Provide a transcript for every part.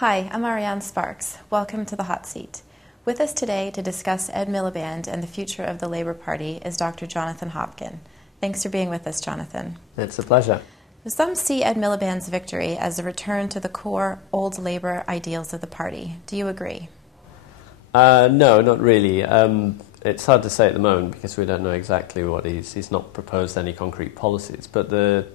Hi, I'm Ariane Sparks. Welcome to the Hot Seat. With us today to discuss Ed Miliband and the future of the Labour Party is Dr. Jonathan Hopkin. Thanks for being with us, Jonathan. It's a pleasure. Some see Ed Miliband's victory as a return to the core old Labour ideals of the party. Do you agree? No, not really. It's hard to say at the moment because we don't know exactly what he's not proposed any concrete policies. But the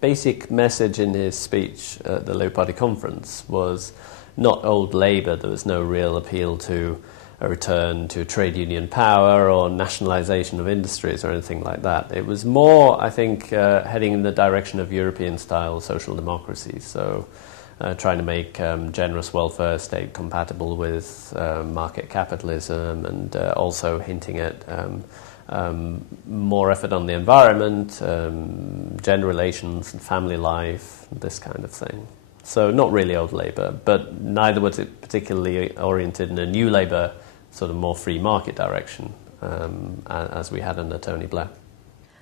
basic message in his speech at the Labour Party conference was not old Labour. There was no real appeal to a return to trade union power or nationalisation of industries or anything like that. It was more, I think, heading in the direction of European-style social democracy. So trying to make generous welfare state compatible with market capitalism, and also hinting at more effort on the environment, gender relations and family life, this kind of thing. So not really old Labour, but neither was it particularly oriented in a new Labour, sort of more free market direction, as we had under Tony Blair.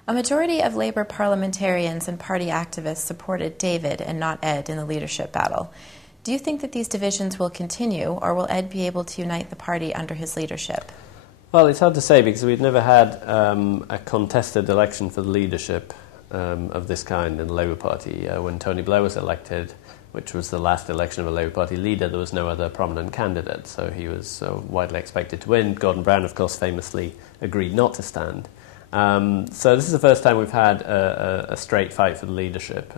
A majority of Labour parliamentarians and party activists supported David and not Ed in the leadership battle. Do you think that these divisions will continue, or will Ed be able to unite the party under his leadership? Well, it's hard to say because we've never had a contested election for the leadership of this kind in the Labour Party. When Tony Blair was elected, which was the last election of a Labour Party leader, there was no other prominent candidate, so he was widely expected to win. Gordon Brown, of course, famously agreed not to stand. So this is the first time we've had a straight fight for the leadership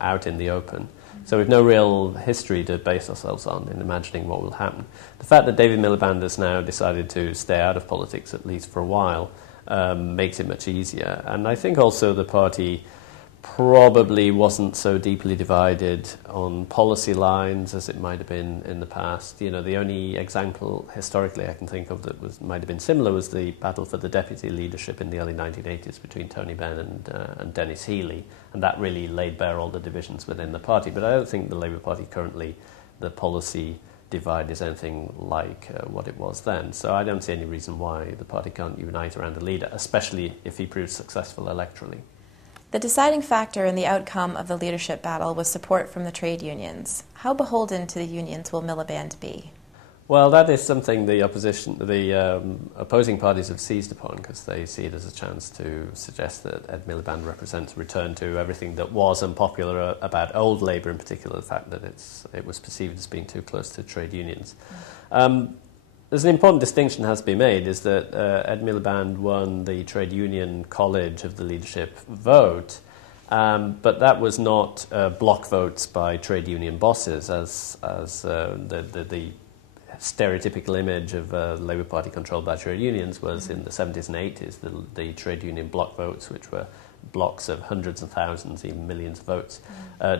out in the open. So we've no real history to base ourselves on in imagining what will happen. The fact that David Miliband has now decided to stay out of politics, at least for a while, makes it much easier. And I think also the party probably wasn't so deeply divided on policy lines as it might have been in the past. You know, the only example historically I can think of that might have been similar was the battle for the deputy leadership in the early 1980s between Tony Benn and Dennis Healey, and that really laid bare all the divisions within the party. But I don't think the Labour Party currently, the policy divide is anything like what it was then. So I don't see any reason why the party can't unite around a leader, especially if he proves successful electorally. The deciding factor in the outcome of the leadership battle was support from the trade unions. How beholden to the unions will Miliband be? Well, that is something the opposing parties have seized upon, because they see it as a chance to suggest that Ed Miliband represents a return to everything that was unpopular about old Labour, in particular the fact that it was perceived as being too close to trade unions. There's an important distinction that has to be made, is that Ed Miliband won the trade union college of the leadership vote, but that was not block votes by trade union bosses, as the stereotypical image of the Labour Party controlled by trade unions was in the 70s and 80s, the trade union block votes, which were blocks of hundreds of thousands, even millions of votes,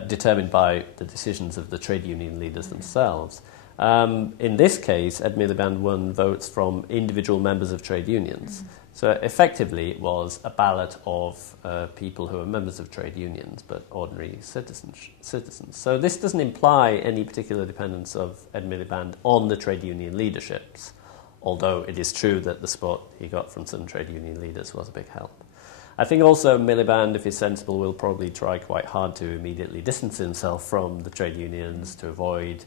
determined by the decisions of the trade union leaders themselves. In this case, Ed Miliband won votes from individual members of trade unions. So effectively it was a ballot of people who are members of trade unions, but ordinary citizens. So this doesn't imply any particular dependence of Ed Miliband on the trade union leaderships, although it is true that the support he got from some trade union leaders was a big help. I think also Miliband, if he's sensible, will probably try quite hard to immediately distance himself from the trade unions to avoid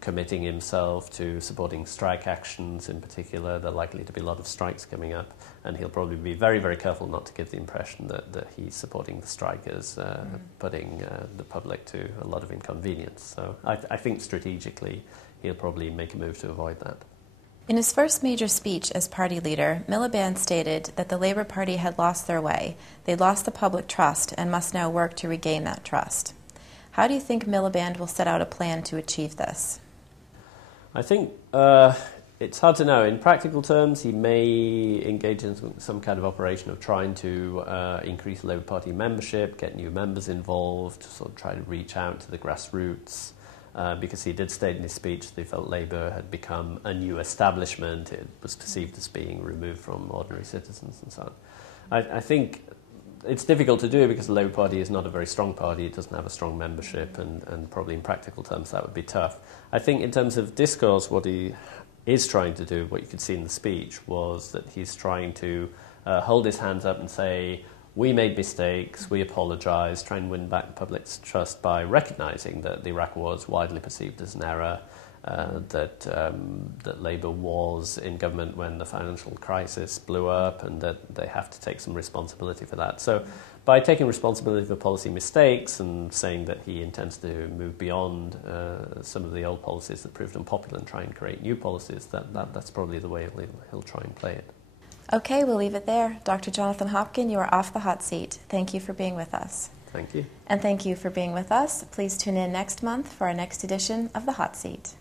committing himself to supporting strike actions in particular. There are likely to be a lot of strikes coming up, and he'll probably be very, very careful not to give the impression that he's supporting the strikers, putting the public to a lot of inconvenience. So I think strategically he'll probably make a move to avoid that. In his first major speech as party leader, Miliband stated that the Labour Party had lost their way. They'd lost the public trust and must now work to regain that trust. How do you think Miliband will set out a plan to achieve this? I think it's hard to know. In practical terms, he may engage in some kind of operation of trying to increase Labour Party membership, get new members involved, sort of try to reach out to the grassroots, because he did state in his speech that he felt Labour had become a new establishment. It was perceived as being removed from ordinary citizens and so on. I think it's difficult to do because the Labour Party is not a very strong party. It doesn't have a strong membership, and probably in practical terms that would be tough. I think in terms of discourse, what he is trying to do, what you could see in the speech, was that he's trying to hold his hands up and say, we made mistakes, we apologise, try and win back the public's trust by recognising that the Iraq War was widely perceived as an error, that Labour was in government when the financial crisis blew up, and that they have to take some responsibility for that. So by taking responsibility for policy mistakes and saying that he intends to move beyond some of the old policies that proved unpopular and try and create new policies, that's probably the way he'll try and play it. Okay, we'll leave it there. Dr. Jonathan Hopkin, you are off the hot seat. Thank you for being with us. Thank you. And thank you for being with us. Please tune in next month for our next edition of The Hot Seat.